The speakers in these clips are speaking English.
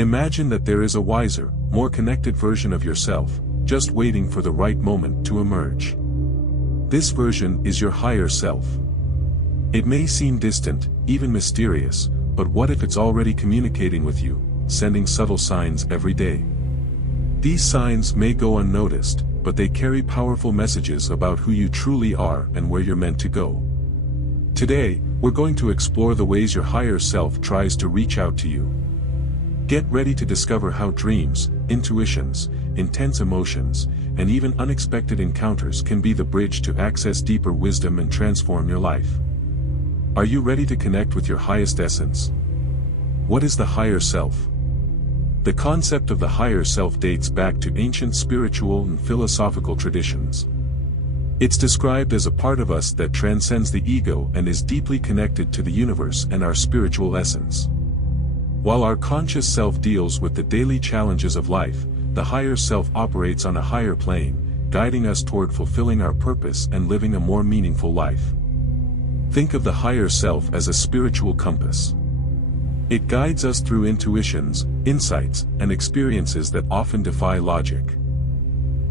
Imagine that there is a wiser, more connected version of yourself, just waiting for the right moment to emerge. This version is your higher self. It may seem distant, even mysterious, but what if it's already communicating with you, sending subtle signs every day? These signs may go unnoticed, but they carry powerful messages about who you truly are and where you're meant to go. Today, we're going to explore the ways your higher self tries to reach out to you. Get ready to discover how dreams, intuitions, intense emotions, and even unexpected encounters can be the bridge to access deeper wisdom and transform your life. Are you ready to connect with your highest essence? What is the higher self? The concept of the higher self dates back to ancient spiritual and philosophical traditions. It's described as a part of us that transcends the ego and is deeply connected to the universe and our spiritual essence. While our conscious self deals with the daily challenges of life, the higher self operates on a higher plane, guiding us toward fulfilling our purpose and living a more meaningful life. Think of the higher self as a spiritual compass. It guides us through intuitions, insights, and experiences that often defy logic.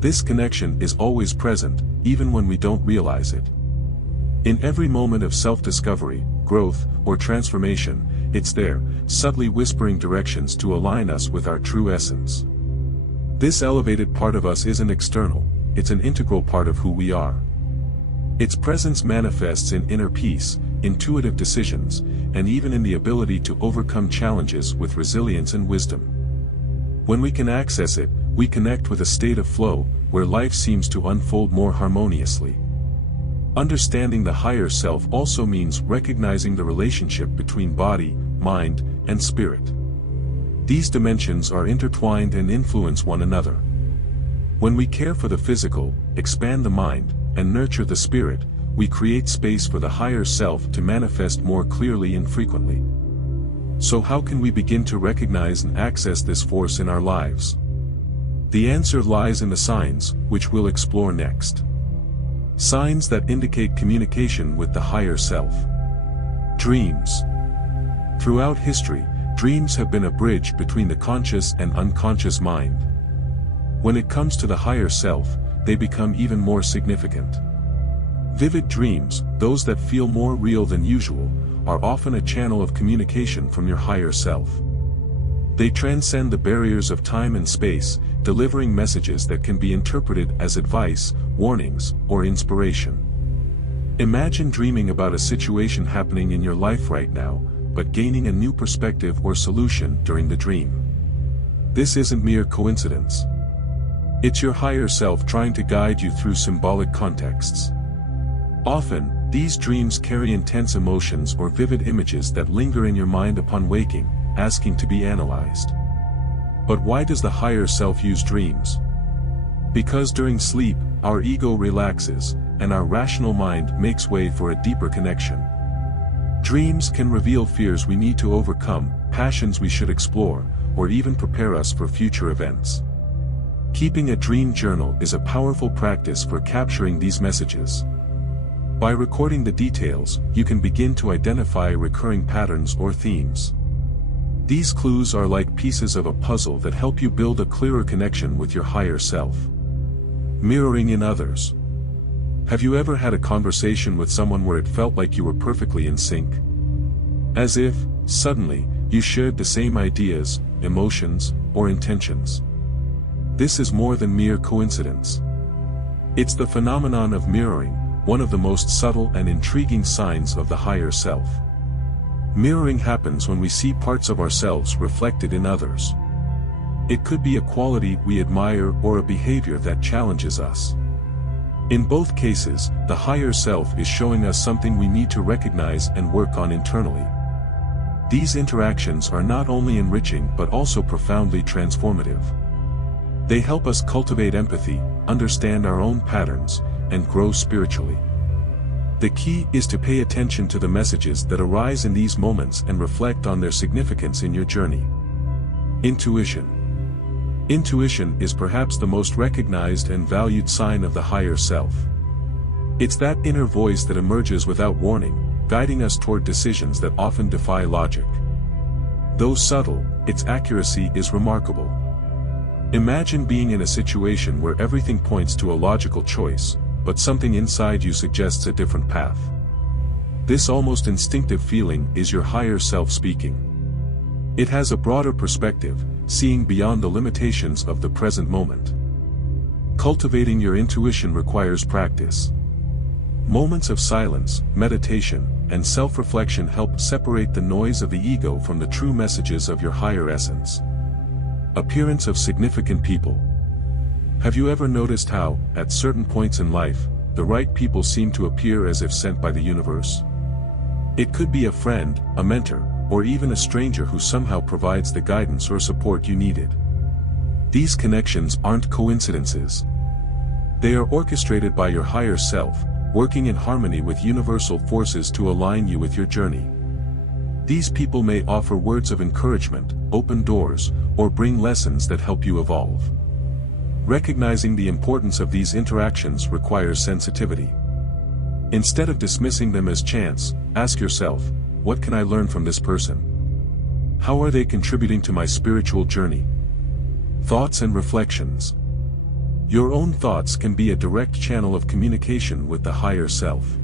This connection is always present, even when we don't realize it. In every moment of self-discovery, growth, or transformation, it's there, subtly whispering directions to align us with our true essence. This elevated part of us isn't external, it's an integral part of who we are. Its presence manifests in inner peace, intuitive decisions, and even in the ability to overcome challenges with resilience and wisdom. When we can access it, we connect with a state of flow, where life seems to unfold more harmoniously. Understanding the higher self also means recognizing the relationship between body, mind, and spirit. These dimensions are intertwined and influence one another. When we care for the physical, expand the mind, and nurture the spirit, we create space for the higher self to manifest more clearly and frequently. So how can we begin to recognize and access this force in our lives? The answer lies in the signs, which we'll explore next. Signs that indicate communication with the higher self. Dreams. Throughout history, dreams have been a bridge between the conscious and unconscious mind. When it comes to the higher self, they become even more significant. Vivid dreams, those that feel more real than usual, are often a channel of communication from your higher self. They transcend the barriers of time and space, delivering messages that can be interpreted as advice, warnings, or inspiration. Imagine dreaming about a situation happening in your life right now, but gaining a new perspective or solution during the dream. This isn't mere coincidence. It's your higher self trying to guide you through symbolic contexts. Often, these dreams carry intense emotions or vivid images that linger in your mind upon waking, asking to be analyzed. But why does the higher self use dreams? Because during sleep, our ego relaxes, and our rational mind makes way for a deeper connection. Dreams can reveal fears we need to overcome, passions we should explore, or even prepare us for future events. Keeping a dream journal is a powerful practice for capturing these messages. By recording the details, you can begin to identify recurring patterns or themes. These clues are like pieces of a puzzle that help you build a clearer connection with your higher self. Mirroring in others. Have you ever had a conversation with someone where it felt like you were perfectly in sync? As if, suddenly, you shared the same ideas, emotions, or intentions. This is more than mere coincidence. It's the phenomenon of mirroring, one of the most subtle and intriguing signs of the higher self. Mirroring happens when we see parts of ourselves reflected in others. It could be a quality we admire or a behavior that challenges us. In both cases, the higher self is showing us something we need to recognize and work on internally. These interactions are not only enriching but also profoundly transformative. They help us cultivate empathy, understand our own patterns, and grow spiritually. The key is to pay attention to the messages that arise in these moments and reflect on their significance in your journey. Intuition. Intuition is perhaps the most recognized and valued sign of the higher self. It's that inner voice that emerges without warning, guiding us toward decisions that often defy logic. Though subtle, its accuracy is remarkable. Imagine being in a situation where everything points to a logical choice, but something inside you suggests a different path. This almost instinctive feeling is your higher self speaking. It has a broader perspective, seeing beyond the limitations of the present moment. Cultivating your intuition requires practice. Moments of silence, meditation, and self-reflection help separate the noise of the ego from the true messages of your higher essence. Appearance of significant people. Have you ever noticed how, at certain points in life, the right people seem to appear as if sent by the universe? It could be a friend, a mentor, or even a stranger who somehow provides the guidance or support you needed. These connections aren't coincidences. They are orchestrated by your higher self, working in harmony with universal forces to align you with your journey. These people may offer words of encouragement, open doors, or bring lessons that help you evolve. Recognizing the importance of these interactions requires sensitivity. Instead of dismissing them as chance, ask yourself, what can I learn from this person? How are they contributing to my spiritual journey? Thoughts and reflections. Your own thoughts can be a direct channel of communication with the higher self.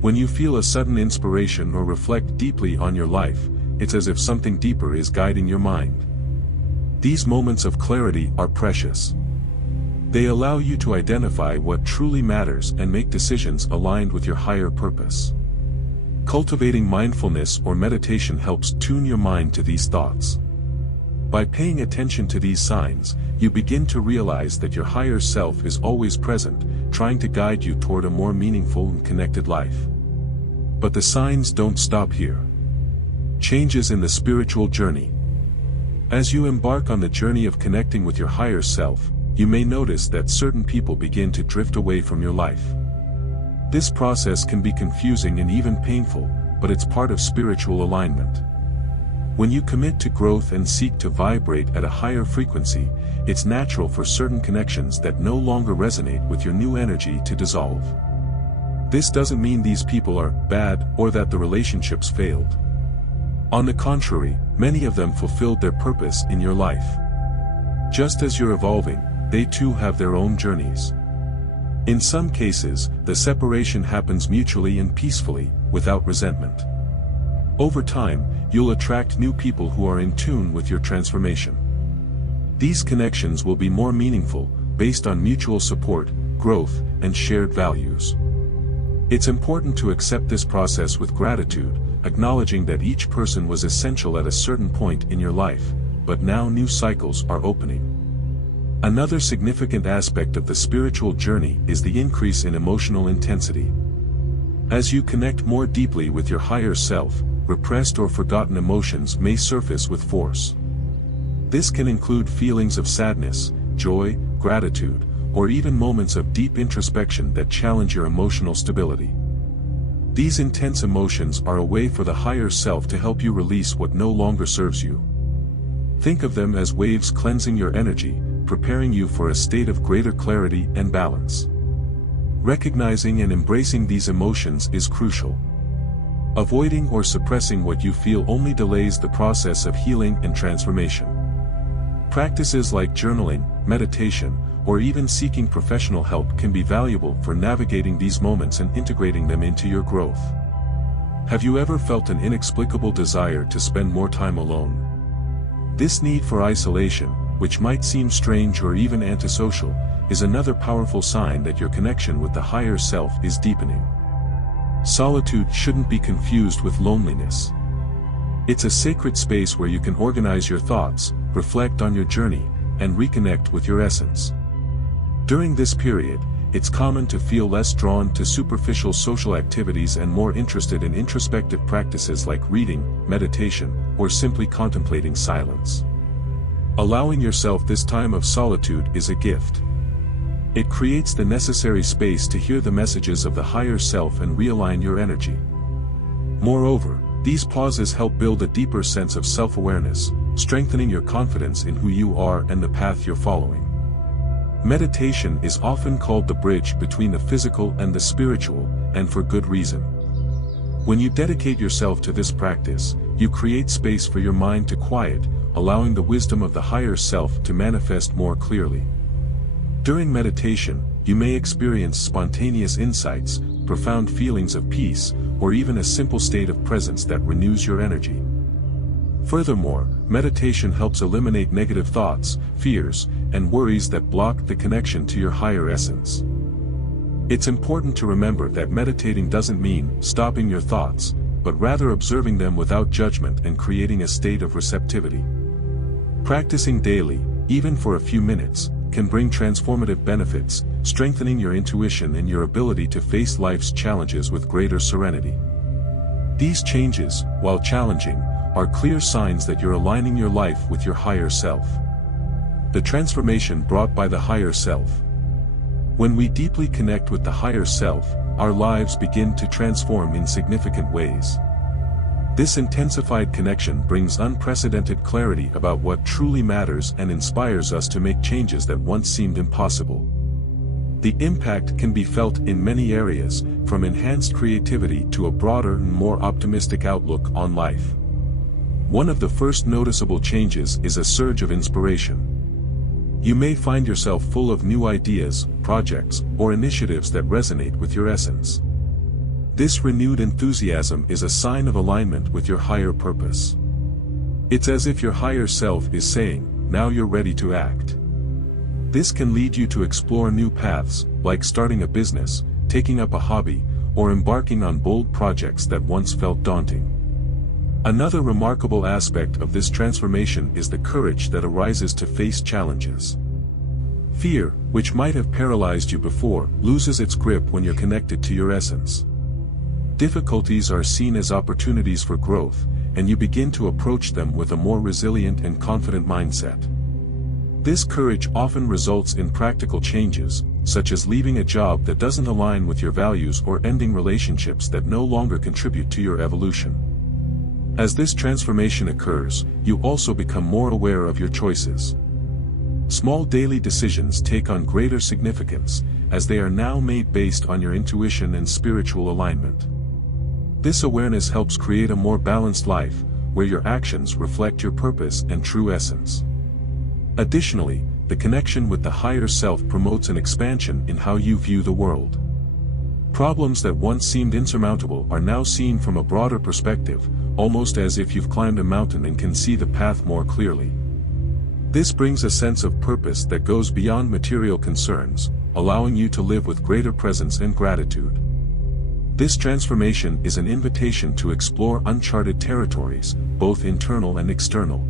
When you feel a sudden inspiration or reflect deeply on your life, it's as if something deeper is guiding your mind. These moments of clarity are precious. They allow you to identify what truly matters and make decisions aligned with your higher purpose. Cultivating mindfulness or meditation helps tune your mind to these thoughts. By paying attention to these signs, you begin to realize that your higher self is always present, trying to guide you toward a more meaningful and connected life. But the signs don't stop here. Changes in the spiritual journey. As you embark on the journey of connecting with your higher self, you may notice that certain people begin to drift away from your life. This process can be confusing and even painful, but it's part of spiritual alignment. When you commit to growth and seek to vibrate at a higher frequency, it's natural for certain connections that no longer resonate with your new energy to dissolve. This doesn't mean these people are bad or that the relationships failed. On the contrary, many of them fulfilled their purpose in your life. Just as you're evolving, they too have their own journeys. In some cases, the separation happens mutually and peacefully, without resentment. Over time, you'll attract new people who are in tune with your transformation. These connections will be more meaningful, based on mutual support, growth, and shared values. It's important to accept this process with gratitude, acknowledging that each person was essential at a certain point in your life, but now new cycles are opening. Another significant aspect of the spiritual journey is the increase in emotional intensity. As you connect more deeply with your higher self, repressed or forgotten emotions may surface with force. This can include feelings of sadness, joy, gratitude, or even moments of deep introspection that challenge your emotional stability. These intense emotions are a way for the higher self to help you release what no longer serves you. Think of them as waves cleansing your energy, preparing you for a state of greater clarity and balance. Recognizing and embracing these emotions is crucial. Avoiding or suppressing what you feel only delays the process of healing and transformation. Practices like journaling, meditation, or even seeking professional help can be valuable for navigating these moments and integrating them into your growth. Have you ever felt an inexplicable desire to spend more time alone? This need for isolation, which might seem strange or even antisocial, is another powerful sign that your connection with the higher self is deepening. Solitude shouldn't be confused with loneliness. It's a sacred space where you can organize your thoughts, reflect on your journey, and reconnect with your essence. During this period, it's common to feel less drawn to superficial social activities and more interested in introspective practices like reading, meditation, or simply contemplating silence. Allowing yourself this time of solitude is a gift. It creates the necessary space to hear the messages of the higher self and realign your energy. Moreover, these pauses help build a deeper sense of self-awareness, strengthening your confidence in who you are and the path you're following. Meditation is often called the bridge between the physical and the spiritual, and for good reason. When you dedicate yourself to this practice, you create space for your mind to quiet, allowing the wisdom of the higher self to manifest more clearly. During meditation, you may experience spontaneous insights, profound feelings of peace, or even a simple state of presence that renews your energy. Furthermore, meditation helps eliminate negative thoughts, fears, and worries that block the connection to your higher essence. It's important to remember that meditating doesn't mean stopping your thoughts, but rather observing them without judgment and creating a state of receptivity. Practicing daily, even for a few minutes, can bring transformative benefits, strengthening your intuition and your ability to face life's challenges with greater serenity. These changes, while challenging, are clear signs that you're aligning your life with your higher self. The transformation brought by the higher self. When we deeply connect with the higher self, our lives begin to transform in significant ways. This intensified connection brings unprecedented clarity about what truly matters and inspires us to make changes that once seemed impossible. The impact can be felt in many areas, from enhanced creativity to a broader and more optimistic outlook on life. One of the first noticeable changes is a surge of inspiration. You may find yourself full of new ideas, projects, or initiatives that resonate with your essence. This renewed enthusiasm is a sign of alignment with your higher purpose. It's as if your higher self is saying, "Now you're ready to act." This can lead you to explore new paths, like starting a business, taking up a hobby, or embarking on bold projects that once felt daunting. Another remarkable aspect of this transformation is the courage that arises to face challenges. Fear, which might have paralyzed you before, loses its grip when you're connected to your essence. Difficulties are seen as opportunities for growth, and you begin to approach them with a more resilient and confident mindset. This courage often results in practical changes, such as leaving a job that doesn't align with your values or ending relationships that no longer contribute to your evolution. As this transformation occurs, you also become more aware of your choices. Small daily decisions take on greater significance, as they are now made based on your intuition and spiritual alignment. This awareness helps create a more balanced life, where your actions reflect your purpose and true essence. Additionally, the connection with the higher self promotes an expansion in how you view the world. Problems that once seemed insurmountable are now seen from a broader perspective, almost as if you've climbed a mountain and can see the path more clearly. This brings a sense of purpose that goes beyond material concerns, allowing you to live with greater presence and gratitude. This transformation is an invitation to explore uncharted territories, both internal and external.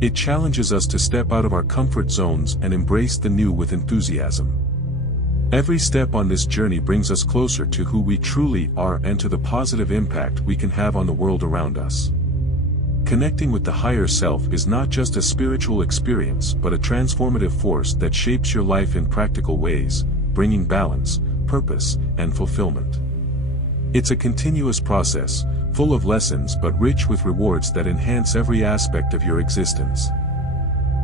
It challenges us to step out of our comfort zones and embrace the new with enthusiasm. Every step on this journey brings us closer to who we truly are and to the positive impact we can have on the world around us. Connecting with the higher self is not just a spiritual experience but a transformative force that shapes your life in practical ways, bringing balance, purpose, and fulfillment. It's a continuous process, full of lessons but rich with rewards that enhance every aspect of your existence.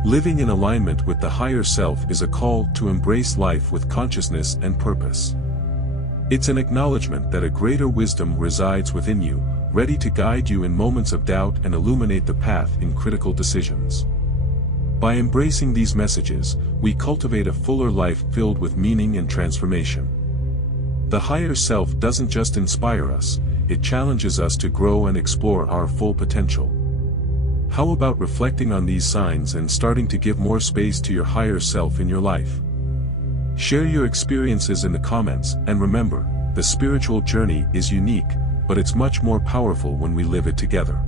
Living in alignment with the higher self is a call to embrace life with consciousness and purpose. It's an acknowledgement that a greater wisdom resides within you, ready to guide you in moments of doubt and illuminate the path in critical decisions. By embracing these messages, we cultivate a fuller life filled with meaning and transformation. The higher self doesn't just inspire us, it challenges us to grow and explore our full potential. How about reflecting on these signs and starting to give more space to your higher self in your life? Share your experiences in the comments, and remember, the spiritual journey is unique, but it's much more powerful when we live it together.